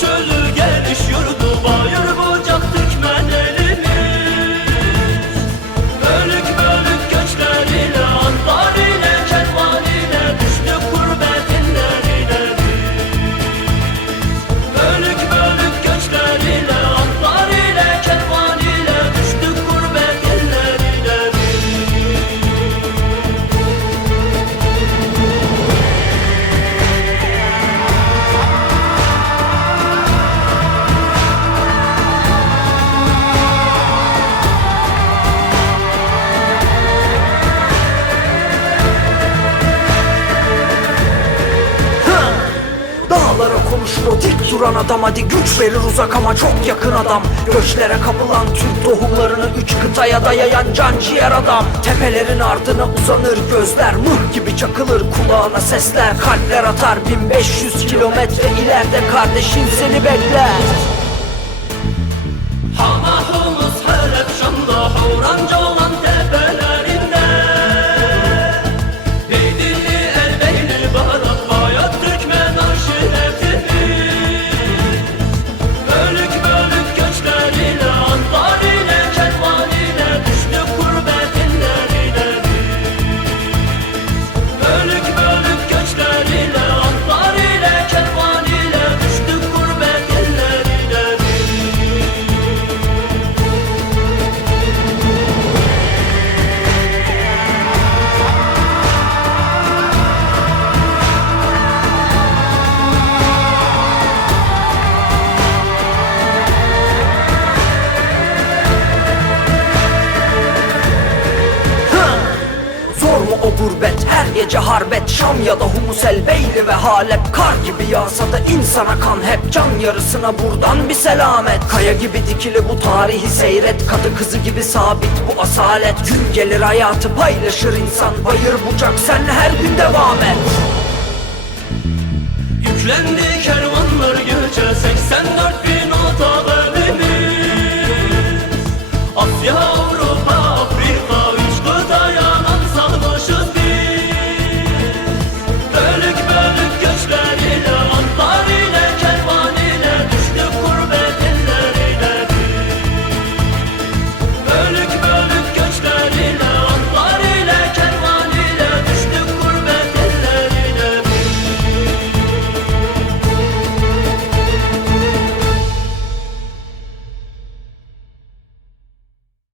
çölü geliş yurdu, bayır bucak Türkmen elimiz. Bölük bölük göçler ile, anlar ile, kervan ile, düştük gurbet illerine biz. Bölük bölük göçler ile, anlar ile, kervan ile, düştük gurbet illerine biz. Dağlara konuşur dik duran adam, hadi güç verir uzak ama çok yakın adam. Göçlere kapılan Türk tohumlarını üç kıtaya dayayan can ciğer adam. Tepelerin ardına uzanır gözler, mıh gibi çakılır kulağına sesler. Kalpler atar 1500 kilometre ileride, kardeşin seni bekler. Hamahımız Halep Şam'da, Havranca olan tepelerinde. Beydilli Erbeyli Barak, Bayat Türkmen aşiretimiz. Bölük bölük göçler ile, anlar ile, kervan ile, düştük gurbet illerine biz. Bölük bölük göçler ile, anlar ile, kervan ile, düştük gurbet illerine biz. Zor mu o gurbet, her gece harbet, Şam ya da Humusel, Beyli ve Halep. Kar gibi yağsa da insana kan hep, can yarısına buradan bir selamet. Kaya gibi dikili bu tarihi seyret, kadı kızı gibi sabit bu asalet. Gün gelir hayatı paylaşır insan, bayır bucak sen her gün devam et. Yüklendi